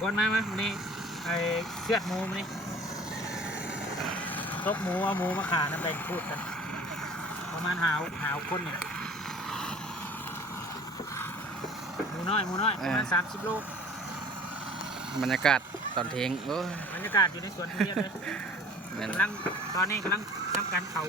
คนมามาวันนี้ไอ้เชือดหมูมานี่ตบหมูเอาหมูมาขาน้ำแบ่งพูดกันประมาณหาวหาวคนเนี่ยหมูน้อยหมูน้อยประมาณสามสิบโลบรรยากาศตอนเทงโอ้ยบรรยากาศอยู่ในสวนทุเรียนเลยแม่นกำลังตอนนี้กำลังทำการเผา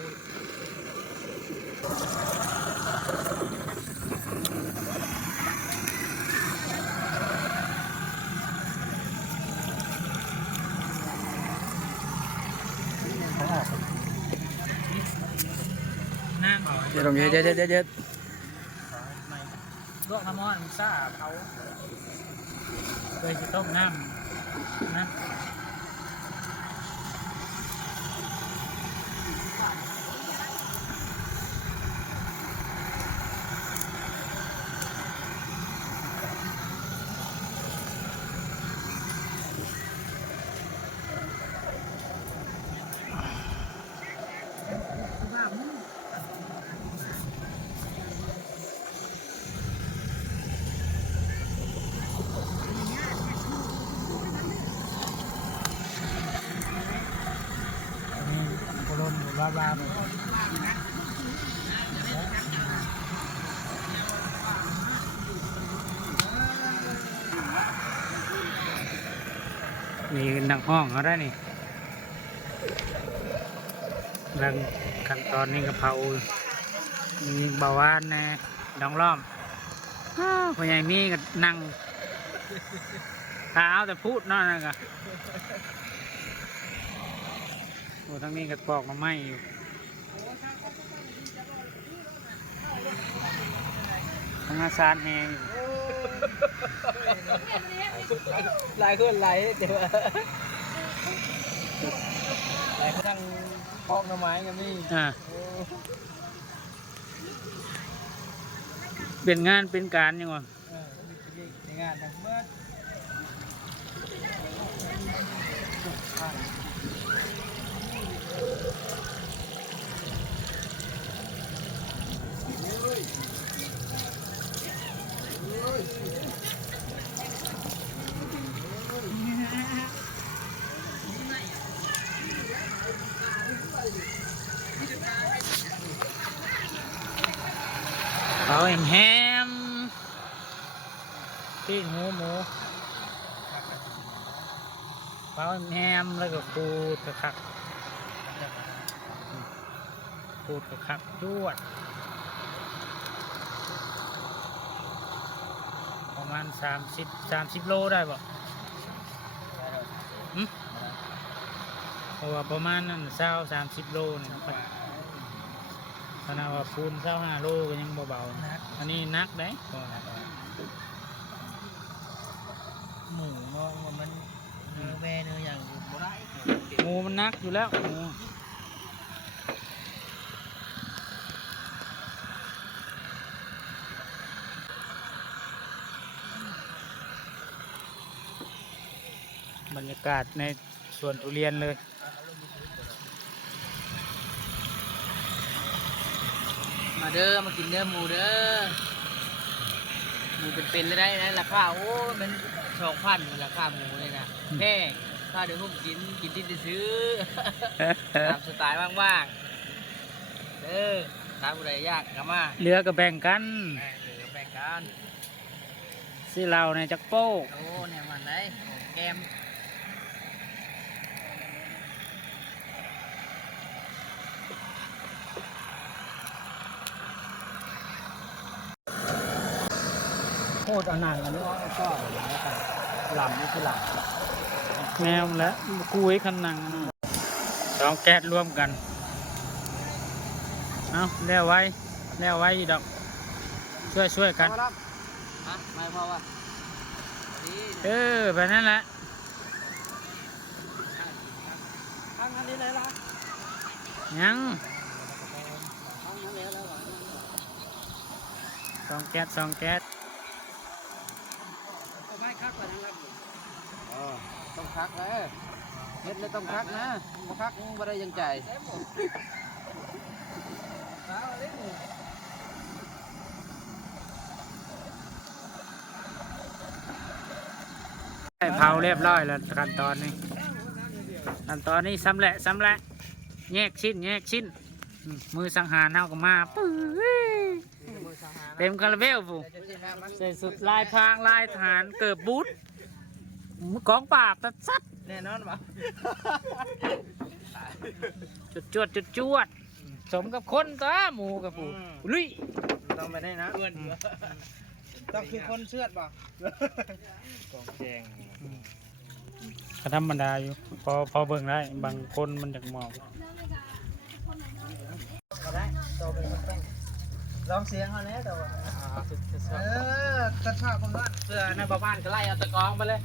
นั่งเดี๋ยวลงเยอะเยอะเยอะเยอะเยอะลวกน้ำมันมันซ่าเผาเคยจะต้มน้ำนะนี่โคลนบ้าบ้ามีหนังห้องเขาได้นี่หลังขั้นตอนนี้กะเพรามีเบาหวานแน่ดองล้อมอ้าวพ่อใหญ่มีก็นั่งตาเอาแต่พูดเนั่นนะกะโอ้ทั้งนี้ก็ปอกมาไหม้อยู่ทั้งอาซานแหงอยู่หลายคนหลายเดี๋ยวหลายคนนั่งพอกหน่อไม้กันนี่อ่าเป็นงานเป็นการยังวะเออมีในงานทั้งเมื่อ เอาแฮมแฮมที่หมูหมูเปาแฮมแล้วก็ปูดกระคักปูดกระคักจวด ประมาณสามสิบสามสิบโลได้บ่เพราะว่าประมาณนั้นเศร้าสามสิบโลเนี่ย ขนาดว่าปูนเศร้าห้าโลก็ยังเบาๆนักอันนี้นักได้หมูมองว่ามันเนื้อแม่เนื้ออย่างบ่ได้หมูมันนักอยู่แล้วหมูบรรยากาศในสวนทุเรียนเลย มาเด้อมากินเนื้อหมูเด้อหมูเป็นๆเลยได้นะราคาโอ้มันสองพันราคาหมูเลยนะแพงถ้าเดี๋ยวผมกินกินที่จะซื้อตามสไตล์ว่างๆเด้อถ้าผู้ใดอยากก็มาเหลือก็แบ่งกันแบ่งเหลือแบ่งกันสิเราในจักโป้โอ้เนี่ยมันไหนแกม โคตรอนันต์อันนี้ก็ลำนี่คือลำแนวและคุยคันนังสองแก๊สร่วมกันเอาแล้วไว้แล้วไว้อีดอกช่วยช่วยๆกันฮะไม่พอว่าดีเออแบบนั้นแหละทางนั้นดีเลยล่ะยังทางนั้นแล้วแล้วเหรอสองแก๊สสองแก๊ส เอาไม่คักไปทางนั้นอ๋อต้อง คักเลยเฮ็ดเลยต้องคักนะบ่คักบ่ได้ยังใจไปเผาเรียบร้อยแล้วขั้นตอนนี้ขั้นตอนนี้สำเร็จสำเร็จแยกชิ้นแยกชิ้นอืมมือสังหารเฮาก็มาปื้อเต็มคาราเบลฟูใส่สุดลายพรางลายทหารเกิดบูทมือ กองปราบตัดซัดแน่นอนปะจุดจวดจุดจวดสมกับคนตัวหมูกับปูลุยต้องไปได้นะอ้วนต้องคือคนเชือดป่ะก็ธรรมดาอยู่ พอพอเบิ่งได้ บางคนมันจากหมอกก็ได้ต่อเป็นคนต้องลองเสียงเขาแน่แต่ว่า เออกระชากคนบ้านเพื่อในบ้านก็ไล่เอาตะกองไปเลย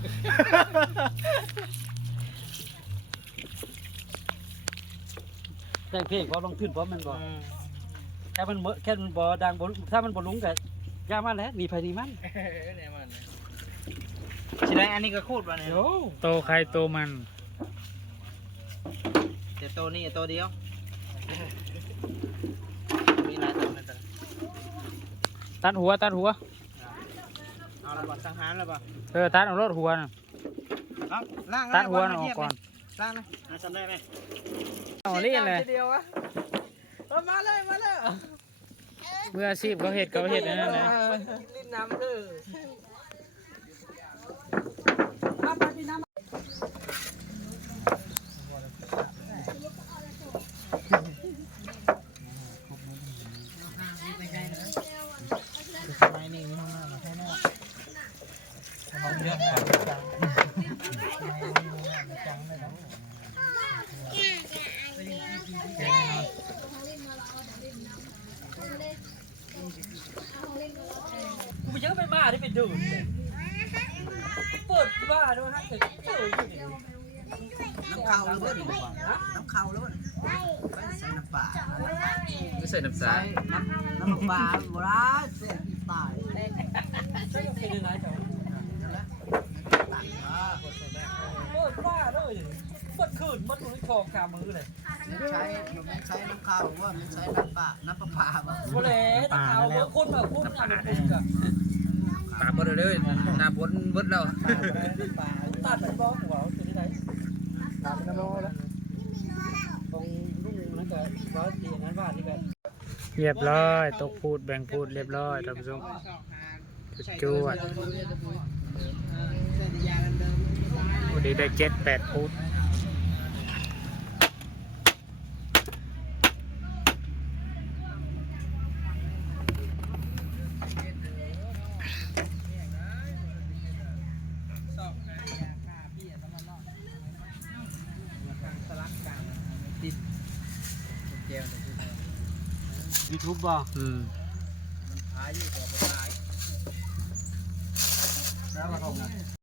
แต่งเพลงพอลงทุนเพราะมันบ่แค่มันบ่แค่มันบ่ดังบ่ถ้ามันบ่ลุงก็ยามาแล้วหนีภัยหนีมันเนี่ยมันชิได้อันนี้ก็คูดป่ะเนี่ยโอ้โตใครโตมันแต่ตัวนี้ตัวเดียวมีหลายตัวนะแต่ ตัดหัวตัดหัว เอาละบ่สังหารละบ่เออตัดเอารถหัวน่ะเอาล่างตัดหัวน่ะออกก่อนล่างนะจำได้ไหมเอาเรียนเลยเดียวอะมาเลยมาเลยเมื่ออาชีพเขาเห็ดเขาเห็ดอันนั่นแหละลิ้นน้ำเถอะ กูไปเจอไปมาที่ไปดูเปิดบ้าด้วยฮะเกิดเจออยู่นี่น้ำข้าแล้วเว้ยน้ำเข้าแล้วเว้ยใส่น้ำปลาไม่ใส่น้ำตาลน้ำน้ำปลาโบราณเสียตายใช่ยังเป็นไรจ้ะ นั่นแหละตักมา เปิดบ้าด้วยเปิด คืนมันดูคอกามือเลยใช้มันใช้น้ำข้าวว่ามันใช้น้ำปลาน้ำปลาปลาบ่บ่แล้วตะเอาเบิ่งคนมาพูดอะพูดกะปลากเบิดเลยน้าบนเบิดแล้วตัดไปบอกว่าเป็นไรตัดไปน้ำแล้วตรงลุงนั่นก็ว่าดีนั้นว่านี่แบบเรียบร้อยตกพูดแบ่งพูดเรียบร้อยท่านผู้ชมจุดจวดวันนี้ได้เจ็ดแปดพูด ยูทูบบ่อืมขายอยู่ต่อไปขายแล้วมาทำนะ